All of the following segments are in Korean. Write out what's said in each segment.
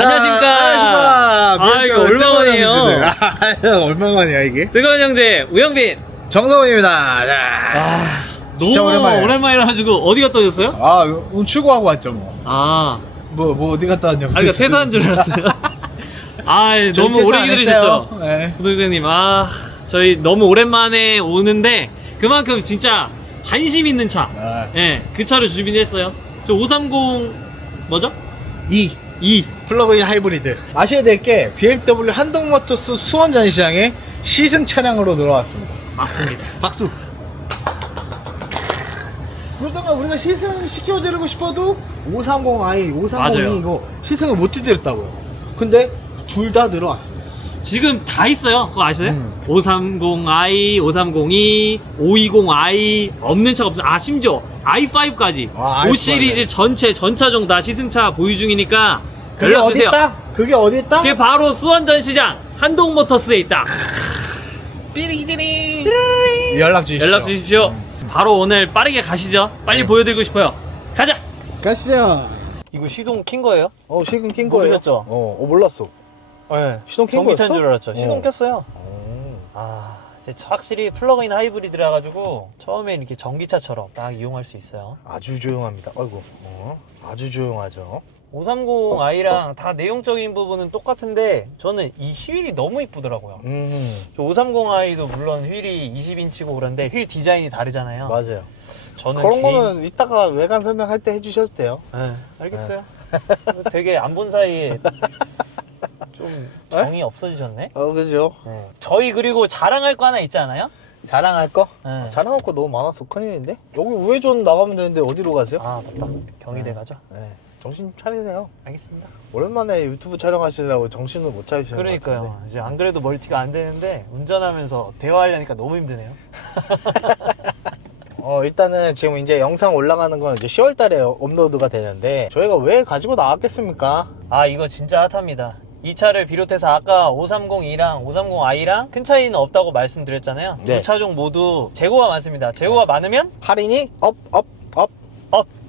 안녕하십니까. 아, 이거 얼마만이에요? 얼마만이야 이게? 뜨거운 형제 우영빈. 정성훈입니다. 자. 아 진짜 너무 오랜만이에요. 오랜만이라 가지고 어디 갔다 오셨어요? 아 오늘 출고하고 왔죠 뭐. 아, 뭐, 뭐 어디 갔다 왔냐고. 아 이거 퇴사한 줄 알았어요. 아 저희 너무 퇴사 오래 안 기다리셨죠? 네. 구독자님 아 저희 너무 오랜만에 오는데 그만큼 진짜 관심 있는 차. 아, 예, 그 차를 준비했어요. 저 530 뭐죠? 이 2. 플러그인 하이브리드. 아셔야 될 게 BMW 한동모터스 수원 전시장에 시승 차량으로 들어왔습니다. 맞습니다. 박수. 그러다가 우리가 시승 시켜드리고 싶어도 530i, 530이 맞아요. 이거 시승을 못 해드렸다고요. 근데 둘 다 들어왔습니다. 지금 다 있어요. 그거 아시나요? 음. 530i, 530i, 520i 없는 차가 없어요. 아 심지어 i5까지 아, 5 i5 시리즈 네. 전체 전차종 다 시승차 보유 중이니까 그게 연락 어디 주세요. 있다? 그게 어디 있다? 그게 바로 수원전시장 한동모터스에 있다. 삐리삐리. 연락 주십시오. 연락 주십시오. 바로 오늘 빠르게 가시죠. 빨리 네. 보여드리고 싶어요. 가자. 가시죠. 이거 시동 킨 거예요? 어, 시동 킨 거예요? 모르셨죠? 어, 어 몰랐어. 네. 시동 킨 전기차인 거였어? 줄 알았죠. 어. 시동 켰어요. 어. 아, 이제 확실히 플러그인 하이브리드라 가지고 처음에 이렇게 전기차처럼 딱 이용할 수 있어요. 아주 조용합니다. 아이고. 어, 아주 조용하죠. 530i랑 다 내용적인 부분은 똑같은데 저는 이 휠이 너무 이쁘더라고요. 음, 530i도 물론 휠이 20인치고 그런데 휠 디자인이 다르잖아요. 맞아요. 저는 그런 개인- 거는 이따가 외관 설명할 때 해주셔도 돼요. 네, 알겠어요. 되게 안 본 사이에 좀 정이 없어지셨네. 어, 그죠. 네. 저희 그리고 자랑할 거 하나 있지 않아요? 자랑할 거? 네. 자랑할 거 너무 많아서 큰일인데? 여기 우회전 나가면 되는데 어디로 가세요? 아 맞다. 경희대 네. 가죠. 네. 정신 차리세요. 알겠습니다. 오랜만에 유튜브 촬영하시느라고 정신을 못 차리시는 것 그러니까요. 같은데. 이제 안 그래도 멀티가 안 되는데 운전하면서 대화하려니까 너무 힘드네요. 어, 일단은 지금 이제 영상 올라가는 건 이제 10월 달에 업로드가 되는데 저희가 왜 가지고 나왔겠습니까? 아 이거 진짜 핫합니다. 이 차를 비롯해서 아까 530i랑 530i랑 큰 차이는 없다고 말씀드렸잖아요. 네. 두 차종 모두 재고가 많습니다. 재고가 많으면 할인이 업, 업, 업.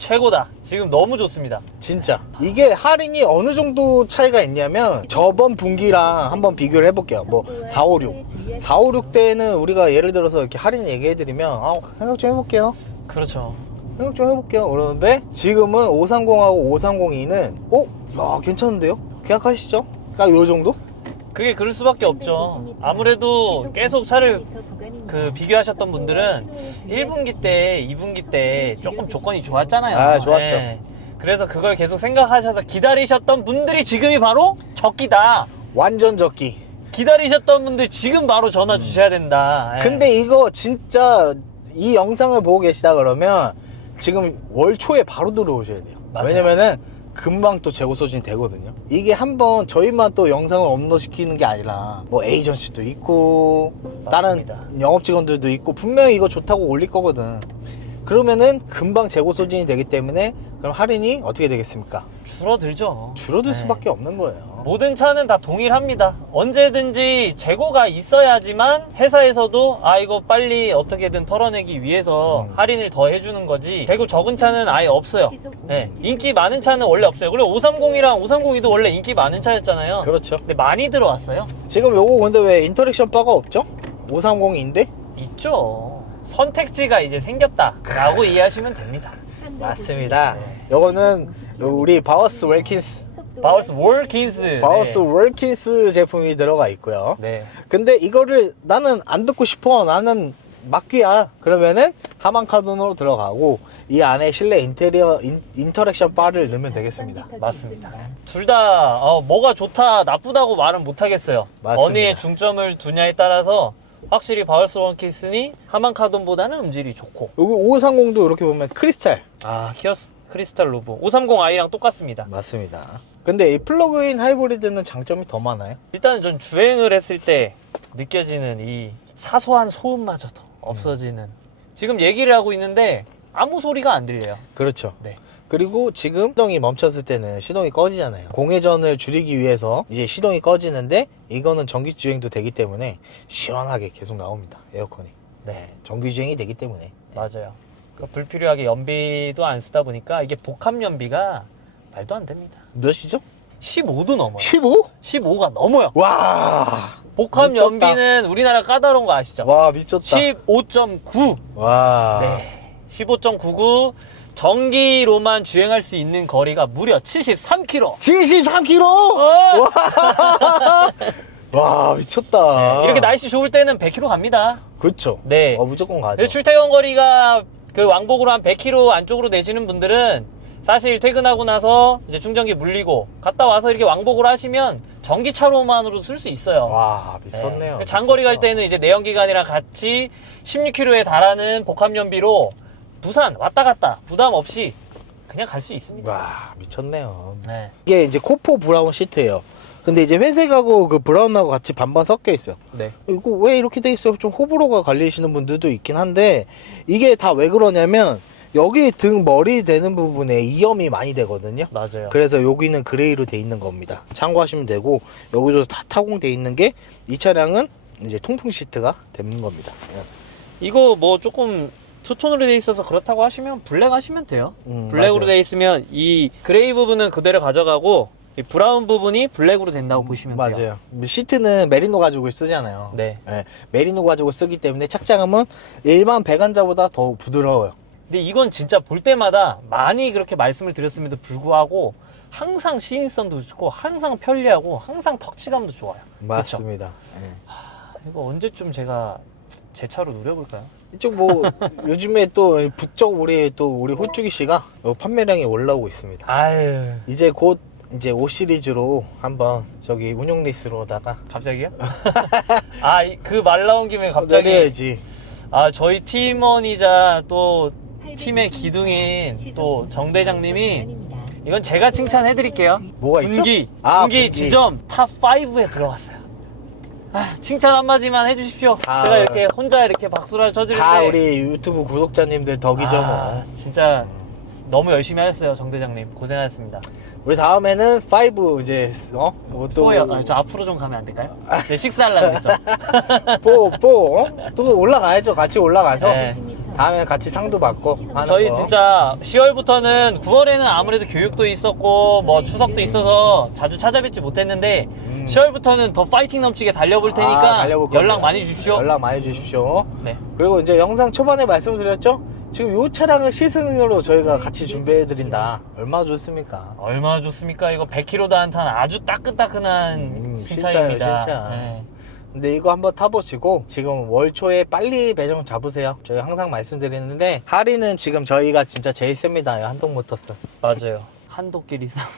업 최고다. 지금 너무 좋습니다. 진짜 이게 할인이 어느 정도 차이가 있냐면 저번 분기랑 한번 비교를 해볼게요 뭐 456, 456 때는 우리가 예를 들어서 이렇게 할인 얘기해드리면 아 생각 좀 해볼게요 그렇죠. 생각 좀 해볼게요 그러는데 지금은 530하고 530이는 어? 야 괜찮은데요? 계약하시죠? 딱 요 정도? 그게 그럴 수밖에 없죠. 아무래도 계속 차를 그 비교하셨던 분들은 1분기 때, 2분기 때 조금 조건이 좋았잖아요. 아, 좋았죠. 예. 그래서 그걸 계속 생각하셔서 기다리셨던 분들이 지금이 바로 적기다. 완전 적기 기다리셨던 분들 지금 바로 전화 주셔야 된다. 예. 근데 이거 진짜 이 영상을 보고 계시다 그러면 지금 월 초에 바로 들어오셔야 돼요. 맞아요. 왜냐면은 금방 또 재고 소진이 되거든요. 이게 한번 저희만 또 영상을 업로드 시키는 게 아니라 뭐 에이전시도 있고 맞습니다. 다른 영업 직원들도 있고 분명히 이거 좋다고 올릴 거거든. 그러면은 금방 재고 소진이 되기 때문에 그럼 할인이 어떻게 되겠습니까? 줄어들죠. 줄어들 네. 수밖에 없는 거예요. 모든 차는 다 동일합니다. 언제든지 재고가 있어야지만 회사에서도 아 이거 빨리 어떻게든 털어내기 위해서 음. 할인을 더 해주는 거지. 재고 적은 차는 아예 없어요. 네, 인기 많은 차는 원래 없어요. 그리고 530이랑 530이도 원래 인기 많은 차였잖아요. 그렇죠. 근데 많이 들어왔어요. 지금 요거 근데 왜 인터랙션 바가 없죠? 530인데? 있죠. 선택지가 이제 생겼다라고 이해하시면 됩니다. 맞습니다. 요거는 우리 바워스 웰킨스 바우스 월킨스. 바워스 네. 월킨스 제품이 들어가 있고요. 네. 근데 이거를 나는 안 듣고 싶어. 나는 막귀야. 그러면은 하만 카돈으로 들어가고 이 안에 실내 인테리어 인, 인터랙션 바를 넣으면 되겠습니다. 맞습니다. 둘 다 뭐가 좋다 나쁘다고 말은 못 하겠어요. 맞습니다. 어느에 중점을 두냐에 따라서 확실히 바울스 원키슨이 하만 카돈보다는 음질이 좋고 여기 530도 이렇게 보면 크리스탈 아 키어스 크리스탈 로브 530i랑 똑같습니다. 맞습니다. 근데 이 플러그인 하이브리드는 장점이 더 많아요. 일단은 전 주행을 했을 때 느껴지는 이 사소한 소음마저도 없어지는 지금 얘기를 하고 있는데 아무 소리가 안 들려요. 그렇죠. 네. 그리고 지금 시동이 멈췄을 때는 시동이 꺼지잖아요. 공회전을 줄이기 위해서 이제 시동이 꺼지는데 이거는 전기 주행도 되기 때문에 시원하게 계속 나옵니다. 에어컨이. 네. 전기 주행이 되기 때문에. 맞아요. 그 불필요하게 연비도 안 쓰다 보니까 이게 복합 연비가 말도 안 됩니다. 몇이죠? 15도 넘어요. 15? 15가 넘어요. 와. 복합 미쳤다. 연비는 우리나라 까다로운 거 아시죠? 와, 미쳤다. 15.9. 와. 네. 15.99. 전기로만 주행할 수 있는 거리가 무려 73km. 73kg? 와. 와, 미쳤다. 네, 이렇게 날씨 좋을 때는 100km 갑니다. 그렇죠. 네. 어, 무조건 가죠. 출퇴근 거리가 그 왕복으로 한 100km 안쪽으로 내시는 분들은 사실 퇴근하고 나서 이제 충전기 물리고 갔다 와서 이렇게 왕복을 하시면 전기차로만으로 쓸 수 있어요. 와, 미쳤네요. 네. 장거리 갈. 때는 이제 내연기관이랑 같이 16km에 달하는 복합연비로 부산 왔다 갔다 부담 없이 그냥 갈 수 있습니다. 와, 미쳤네요. 네. 이게 이제 코포 브라운 시트예요. 근데 이제 회색하고 그 브라운하고 같이 반반 섞여 있어요. 네. 이거 왜 이렇게 돼 있어요? 좀 호불호가 갈리시는 분들도 있긴 한데 이게 다 왜 그러냐면 여기 등 머리 되는 부분에 이염이 많이 되거든요. 맞아요. 그래서 여기는 그레이로 돼 있는 겁니다. 참고하시면 되고 여기도 다 타공돼 있는 게 이 차량은 이제 통풍 시트가 되는 겁니다. 이거 뭐 조금 투톤으로 돼 있어서 그렇다고 하시면 블랙 하시면 돼요. 음, 블랙으로 맞아요. 돼 있으면 이 그레이 부분은 그대로 가져가고 이 브라운 부분이 블랙으로 된다고 보시면 돼요. 맞아요. 시트는 메리노 가죽을 쓰잖아요. 네. 예, 메리노 가죽을 쓰기 때문에 착장감은 일반 배관자보다 더 부드러워요. 근데 이건 진짜 볼 때마다 많이 그렇게 말씀을 드렸음에도 불구하고 항상 시인성도 좋고 항상 편리하고 항상 터치감도 좋아요. 맞습니다. 예. 아, 이거 언제쯤 제가 제 차로 누려볼까요? 이쪽 뭐 요즘에 또 부쩍 우리 또 우리 호주기 씨가 어, 판매량이 올라오고 있습니다. 아유 이제 곧 이제 5 시리즈로 한번 저기 운용 리스로다가 갑자기요? 아 그 말 나온 김에 갑자기 내려야지. 아 저희 팀원이자 또 팀의 기둥인 또 정 대장님이 이건 제가 칭찬해 드릴게요. 뭐가 있죠? 분기 아, 분기 분기. 지점 탑 5에 들어갔어요. 아, 칭찬 한마디만 해주십시오. 아, 제가 이렇게 혼자 이렇게 박수를 쳐드리는데 다 우리 유튜브 구독자님들 덕이죠 아, 뭐. 진짜 너무 열심히 하셨어요, 정 대장님. 고생하셨습니다. 우리 다음에는 5 이제 어? 뭐또 포요. 아, 저 앞으로 좀 가면 안 될까요? 네, 식사하려고 했죠. 4, 4또 올라가야죠. 같이 올라가서 네. 다음에 같이 상도 받고 하는 저희 거. 진짜 10월부터는 9월에는 아무래도 교육도 있었고 뭐 추석도 있어서 자주 찾아뵙지 못했는데 음. 10월부터는 더 파이팅 넘치게 달려볼 테니까 아, 달려볼 연락 겁니다. 많이 주십시오. 연락 많이 주십시오. 네. 그리고 이제 영상 초반에 말씀드렸죠? 지금 이 차량을 시승으로 저희가 같이 준비해 드린다. 얼마나 좋습니까? 얼마나 좋습니까? 이거 100km도 안 탄 아주 따끈따끈한 음, 신차입니다. 신차예요, 신차. 네. 근데 이거 한번 타보시고 지금 월 초에 빨리 배정 잡으세요. 저희 항상 말씀드리는데 할인은 지금 저희가 진짜 제일 셉니다. 이 한동모터스. 맞아요. 한도끼리 싸움.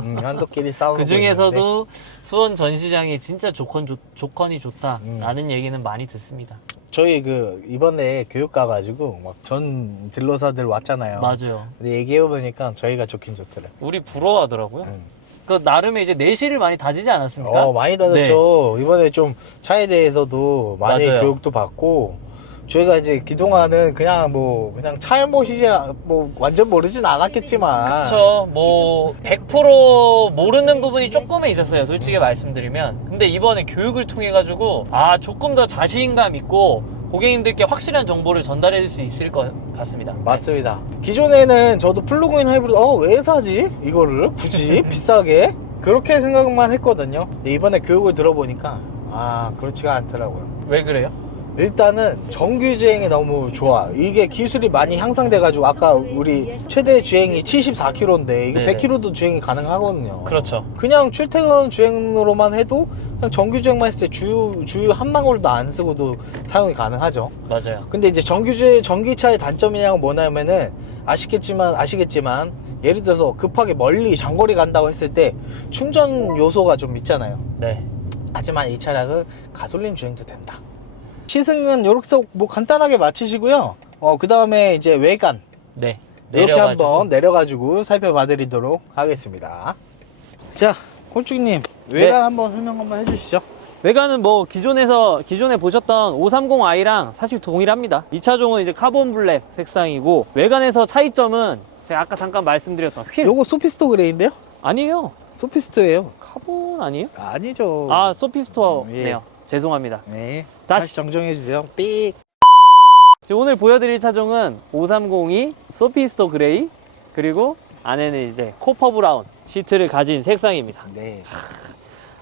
음, 한도끼리 싸우는 그 중에서도 수원 전시장이 진짜 조건 좋, 조건이 좋다라는 얘기는 많이 듣습니다. 저희 그 이번에 교육 가 가지고 막 전 딜러사들 왔잖아요. 맞아요. 근데 얘기해 보니까 저희가 좋긴 좋더라고요. 우리 부러워하더라고요. 음. 그 나름의 이제 내실을 많이 다지지 않았습니까? 어, 많이 다졌죠. 이번에 좀 차에 대해서도 많이 맞아요. 교육도 받고 저희가 이제 그동안은 그냥 뭐 그냥 차일못이지 뭐 완전 모르진 않았겠지만 그쵸. 뭐, 100% 모르는 부분이 조금은 있었어요. 솔직히 말씀드리면. 근데 이번에 교육을 통해가지고, 아, 조금 더 자신감 있고, 고객님들께 확실한 정보를 전달해 줄 수 있을 것 같습니다. 맞습니다. 기존에는 저도 플러그인 하이브리드 어왜 사지 이거를 굳이 비싸게 그렇게 생각만 했거든요. 근데 이번에 교육을 들어보니까 아 그렇지가 않더라고요. 왜 그래요? 일단은 정규 주행이 너무 좋아. 이게 기술이 많이 향상돼가지고 아까 우리 최대 주행이 74km인데 이게 네네. 100km도 주행이 가능하거든요. 그렇죠. 그냥 출퇴근 주행으로만 해도 그냥 정규 주행만 했을 때 주유 주유 한 방울도 안 쓰고도 사용이 가능하죠. 맞아요. 근데 이제 정규 주행 전기차의 단점이냐고 뭐냐면은 아시겠지만 아시겠지만 예를 들어서 급하게 멀리 장거리 간다고 했을 때 충전 요소가 좀 있잖아요. 네. 하지만 이 차량은 가솔린 주행도 된다. 시승은 이렇게 해서 뭐 간단하게 마치시고요. 어, 그 다음에 이제 외관. 네. 이렇게 내려가지고. 한번 내려가지고 살펴봐 드리도록 하겠습니다. 자, 홀쭉님, 네. 외관 한번 설명 한번 해주시죠. 외관은 뭐 기존에서 기존에 보셨던 530i랑 사실 동일합니다. 이 차종은 이제 카본 블랙 색상이고 외관에서 차이점은 제가 아까 잠깐 말씀드렸던 휠 요거 소피스토 그레이인데요? 아니에요. 소피스토예요. 카본 아니에요? 아니죠. 아 소피스토어네요. 예. 죄송합니다. 네. 다시. 다시 정정해 주세요. 삑. 지금 오늘 보여드릴 차종은 530이 소피스토 그레이 그리고 안에는 이제 코퍼 브라운 시트를 가진 색상입니다. 네.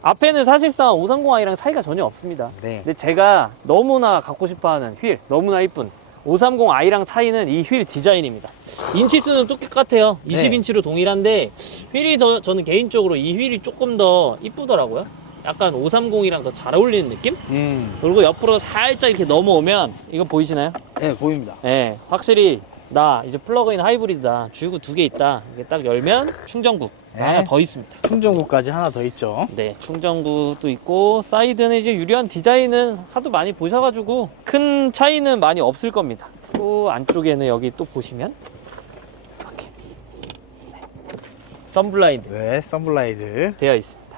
앞에는 사실상 530i랑 차이가 전혀 없습니다. 네. 근데 제가 너무나 갖고 싶어하는 휠, 너무나 이쁜 530i랑 차이는 이 휠 디자인입니다. 인치수는 똑같아요. 네. 20인치로 동일한데 휠이 더 저는 개인적으로 이 휠이 조금 더 이쁘더라고요. 약간 530이랑 더 잘 어울리는 느낌? 음. 그리고 옆으로 살짝 이렇게 넘어오면 이거 보이시나요? 네, 보입니다. 네, 확실히 나 이제 플러그인 하이브리드다. 주유구 두 개 있다. 이게 딱 열면 충전구 네. 하나 더 있습니다. 충전구까지 하나 더 있죠. 네, 충전구도 있고 사이드는 이제 유리한 디자인은 하도 많이 보셔가지고 큰 차이는 많이 없을 겁니다. 또 안쪽에는 여기 또 보시면 이렇게 네. 선블라인드 네, 썬블라이드. 되어 있습니다.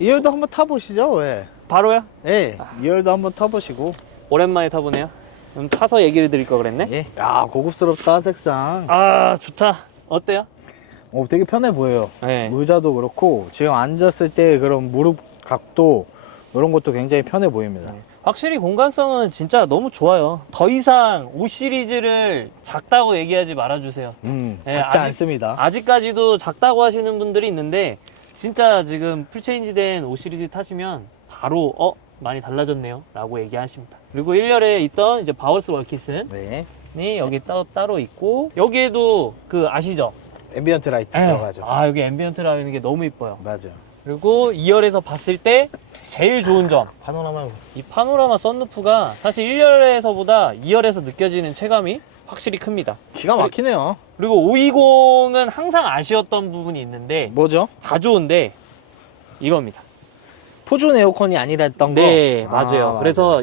2열도 한번 타보시죠, 왜? 바로요? 네, 2열도 한번 타보시고. 오랜만에 타보네요. 그럼 타서 얘기를 드릴 걸 그랬네. 예. 야, 고급스럽다, 색상. 아 좋다. 어때요? 오, 되게 편해 보여요. 네. 의자도 그렇고, 지금 앉았을 때 그런 무릎 각도, 이런 것도 굉장히 편해 보입니다. 확실히 공간성은 진짜 너무 좋아요. 더 이상 5 시리즈를 작다고 얘기하지 말아주세요. 음, 네, 작지 아직- 않습니다. 아직까지도 작다고 하시는 분들이 있는데 진짜 지금 풀체인지 된 5 시리즈 타시면 바로 어 많이 달라졌네요 라고 얘기하십니다 그리고 1열에 있던 이제 바워스 월키슨이 네. 여기 따, 따로 있고 여기에도 그 아시죠? 앰비언트 라이트 들어가죠. 아 여기 앰비언트라는 게 너무 이뻐요 맞아. 그리고 2열에서 봤을 때 제일 좋은 점 파노라마. 이 파노라마 썬루프가 사실 1열에서보다 2열에서 느껴지는 체감이 확실히 큽니다 기가 막히네요. 그리고 520은 항상 아쉬웠던 부분이 있는데 뭐죠? 다 좋은데 이겁니다. 포존 에어컨이 아니랬던 거. 네, 아, 맞아요. 그래서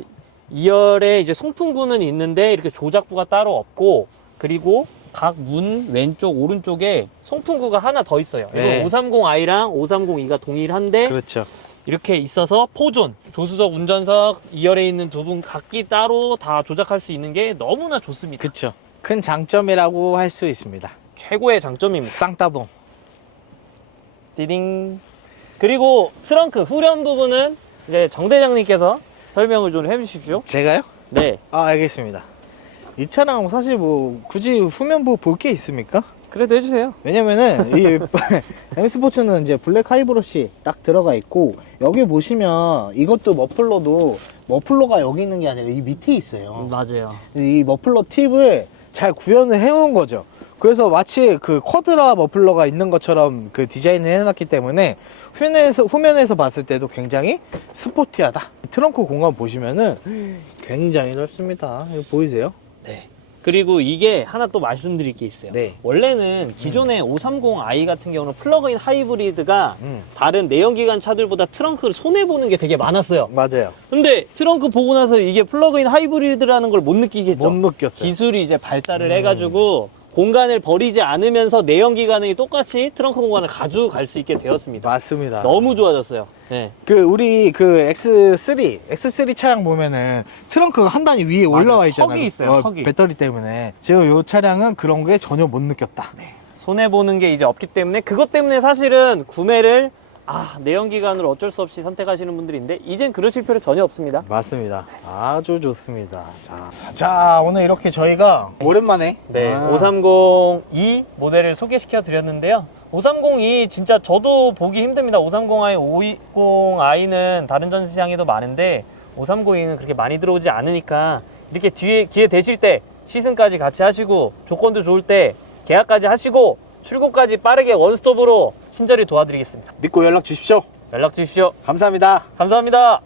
2열에 이제 송풍구는 있는데 이렇게 조작부가 따로 없고 그리고 각 문 왼쪽 오른쪽에 송풍구가 하나 더 있어요. 네. 이거 530i랑 530e가 동일한데 그렇죠. 이렇게 있어서 포존 조수석 운전석 2열에 있는 두 분 각기 따로 다 조작할 수 있는 게 너무나 좋습니다. 그쵸. 큰 장점이라고 할 수 있습니다. 최고의 장점입니다. 쌍따봉. 디딩. 그리고 트렁크 후렴 부분은 이제 정 대장님께서 설명을 좀 해주십시오. 제가요? 네. 아, 알겠습니다. 이 차량 사실 뭐 굳이 후면부 볼 게 있습니까? 그래도 해주세요. 왜냐면은 이 M스포츠는 이제 블랙 하이브러시 딱 들어가 있고 여기 보시면 이것도 머플러도 머플러가 여기 있는 게 아니라 이 밑에 있어요. 맞아요. 이 머플러 팁을 잘 구현을 해놓은 거죠. 그래서 마치 그 쿼드라 머플러가 있는 것처럼 그 디자인을 해놨기 때문에 후면에서, 후면에서 봤을 때도 굉장히 스포티하다. 트렁크 공간 보시면은 굉장히 넓습니다. 이거 보이세요? 네. 그리고 이게 하나 또 말씀드릴 게 있어요. 네. 원래는 기존의 530i 같은 경우는 플러그인 하이브리드가 음, 다른 내연기관 차들보다 트렁크를 손해 보는 게 되게 많았어요. 맞아요. 근데 트렁크 보고 나서 이게 플러그인 하이브리드라는 걸 못 느끼겠죠. 못 느꼈어요. 기술이 이제 발달을 음. 해가지고 공간을 버리지 않으면서 내연 기관이 똑같이 트렁크 공간을 가져갈 수 있게 되었습니다. 맞습니다. 너무 좋아졌어요. 네. 그 우리 그 X3 X3 차량 보면은 트렁크가 한 단위 위에 맞아요. 올라와 있잖아요. 턱이 있어요, 턱이. 배터리 때문에. 지금 이 차량은 그런 게 전혀 못 느꼈다. 손해 보는 게 이제 없기 때문에 그것 때문에 사실은 구매를 아 내연기관으로 어쩔 수 없이 선택하시는 분들이 있는데 이젠 그러실 필요 전혀 없습니다. 맞습니다. 아주 좋습니다. 자, 자 오늘 이렇게 저희가 오랜만에 네, 아, 530e 모델을 소개시켜 드렸는데요. 530e 진짜 저도 보기 힘듭니다. 530i, 520i는 다른 전시장에도 많은데 530e는 그렇게 많이 들어오지 않으니까 이렇게 뒤에 기회 되실 때 시승까지 같이 하시고 조건도 좋을 때 계약까지 하시고 출고까지 빠르게 원스톱으로 친절히 도와드리겠습니다. 믿고 연락 주십시오. 연락 주십시오. 감사합니다. 감사합니다.